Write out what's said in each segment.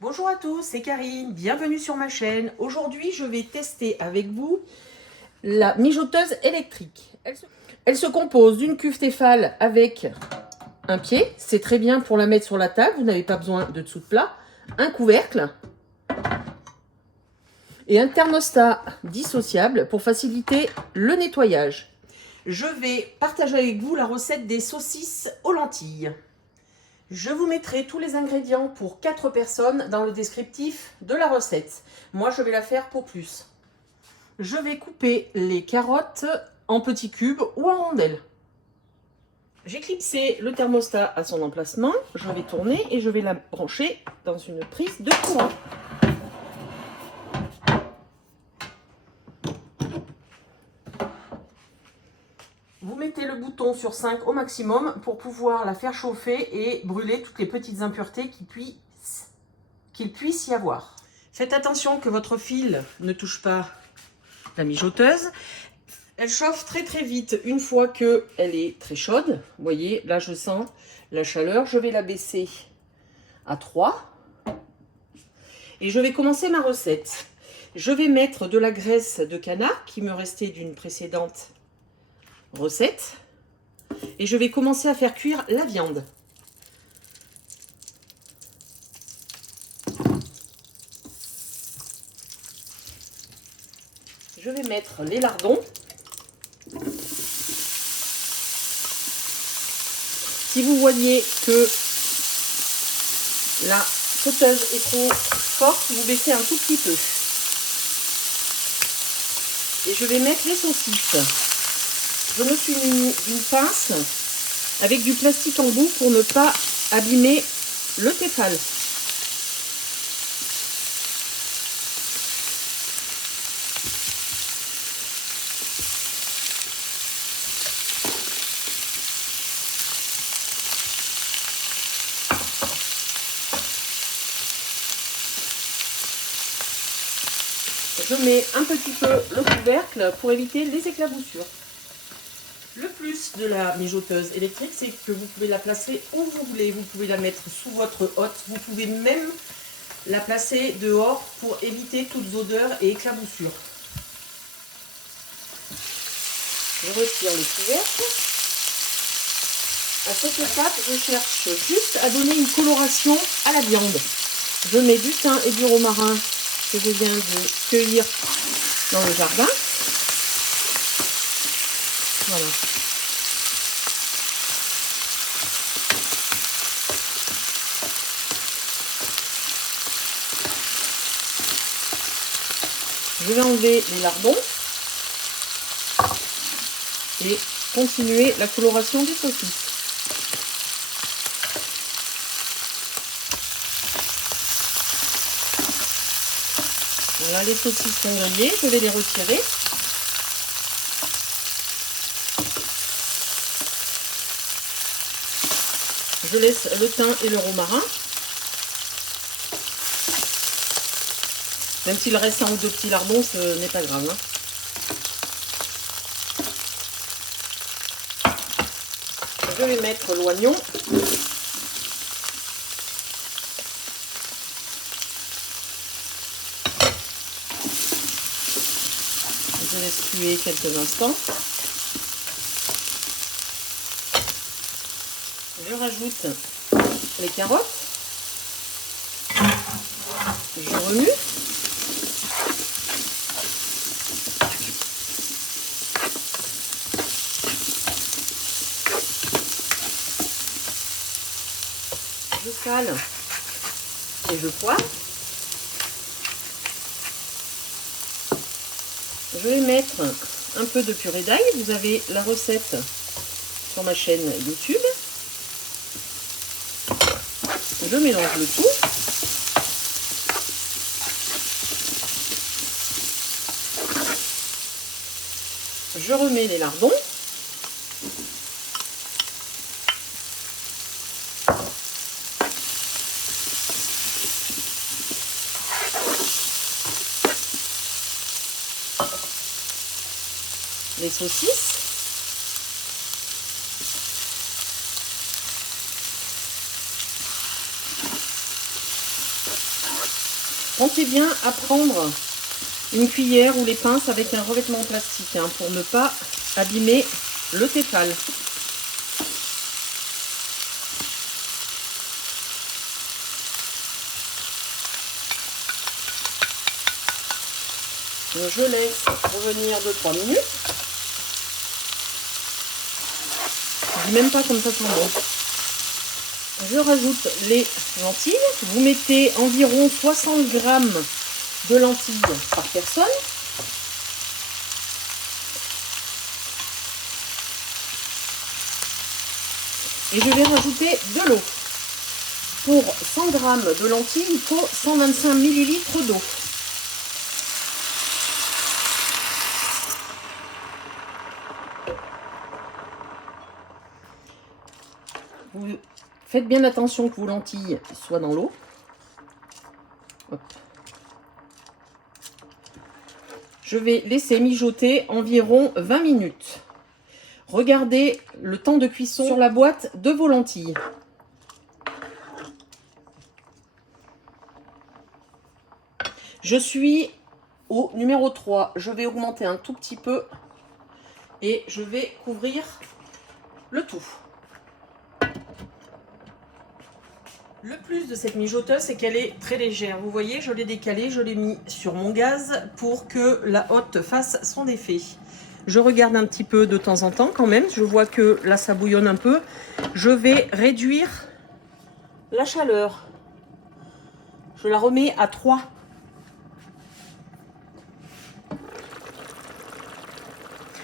Bonjour à tous, c'est Karine, bienvenue sur ma chaîne. Aujourd'hui, je vais tester avec vous la mijoteuse électrique. Elle se compose d'une cuve Tefal avec un pied, c'est très bien pour la mettre sur la table, vous n'avez pas besoin de dessous de plat, un couvercle et un thermostat dissociable pour faciliter le nettoyage. Je vais partager avec vous la recette des saucisses aux lentilles. Je vous mettrai tous les ingrédients pour 4 personnes dans le descriptif de la recette. Moi, je vais la faire pour plus. Je vais couper les carottes en petits cubes ou en rondelles. J'ai clipsé le thermostat à son emplacement. Je vais tourner et je vais la brancher dans une prise de courant. Vous mettez le bouton sur 5 au maximum pour pouvoir la faire chauffer et brûler toutes les petites impuretés qu'il puisse y avoir. Faites attention que votre fil ne touche pas la mijoteuse. Elle chauffe très très vite une fois qu'elle est très chaude. Vous voyez, là je sens la chaleur. Je vais la baisser à 3. Et je vais commencer ma recette. Je vais mettre de la graisse de canard qui me restait d'une précédente recette. Et je vais commencer à faire cuire la viande. Je vais mettre les lardons. Si vous voyez que la sauteuse est trop forte, vous baissez un tout petit peu. Et je vais mettre les saucisses. Je me suis mis d'une pince avec du plastique en bout pour ne pas abîmer le Tefal. Je mets un petit peu le couvercle pour éviter les éclaboussures. Le plus de la mijoteuse électrique, c'est que vous pouvez la placer où vous voulez. Vous pouvez la mettre sous votre hotte. Vous pouvez même la placer dehors pour éviter toutes odeurs et éclaboussures. Je retire le couvercle. À cette étape, je cherche juste à donner une coloration à la viande. Je mets du thym et du romarin que je viens de cueillir dans le jardin. Voilà. Je vais enlever les lardons et continuer la coloration des saucisses. Voilà, les saucisses sont grillées, je vais les retirer. Je laisse le thym et le romarin. Même s'il reste un ou deux petits lardons, ce n'est pas grave. Hein. Je vais mettre l'oignon. Je laisse cuire quelques instants. Je rajoute les carottes. Je remue. Je sale et je poivre. Je vais mettre un peu de purée d'ail. Vous avez la recette sur ma chaîne YouTube. Je mélange le tout. Je remets les lardons. Les saucisses. Pensez bien à prendre une cuillère ou les pinces avec un revêtement en plastique hein, pour ne pas abîmer le téfal. Donc je laisse revenir 2-3 minutes. Je dis même pas comme ça sent bon. Je rajoute les lentilles. Vous mettez environ 60 g de lentilles par personne. Et je vais rajouter de l'eau. Pour 100 g de lentilles, il faut 125 ml d'eau. Vous faites bien attention que vos lentilles soient dans l'eau. Je vais laisser mijoter environ 20 minutes. Regardez le temps de cuisson sur la boîte de vos lentilles. Je suis au numéro 3. Je vais augmenter un tout petit peu et je vais couvrir le tout. Le plus de cette mijoteuse, c'est qu'elle est très légère. Vous voyez, je l'ai décalée, je l'ai mis sur mon gaz pour que la hotte fasse son effet. Je regarde un petit peu de temps en temps quand même. Je vois que là, ça bouillonne un peu. Je vais réduire la chaleur. Je la remets à 3.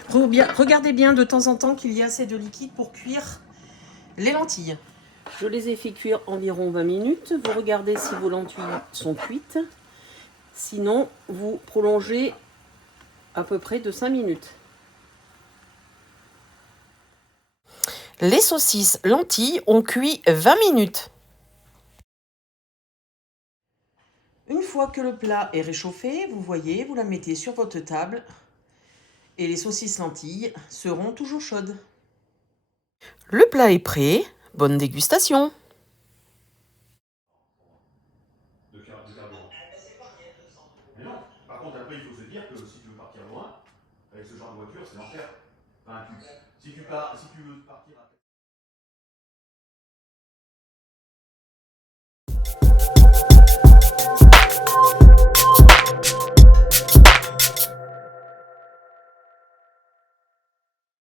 Regardez bien de temps en temps qu'il y a assez de liquide pour cuire les lentilles. Je les ai fait cuire environ 20 minutes. Vous regardez si vos lentilles sont cuites. Sinon, vous prolongez à peu près de 5 minutes. Les saucisses lentilles ont cuit 20 minutes. Une fois que le plat est réchauffé, vous voyez, vous la mettez sur votre table et les saucisses lentilles seront toujours chaudes. Le plat est prêt. Bonne dégustation. De carburant. Mais non, par contre après il faut se dire que si tu veux partir loin, avec ce genre de voiture, c'est l'enfer. Enfin, si tu veux partir à...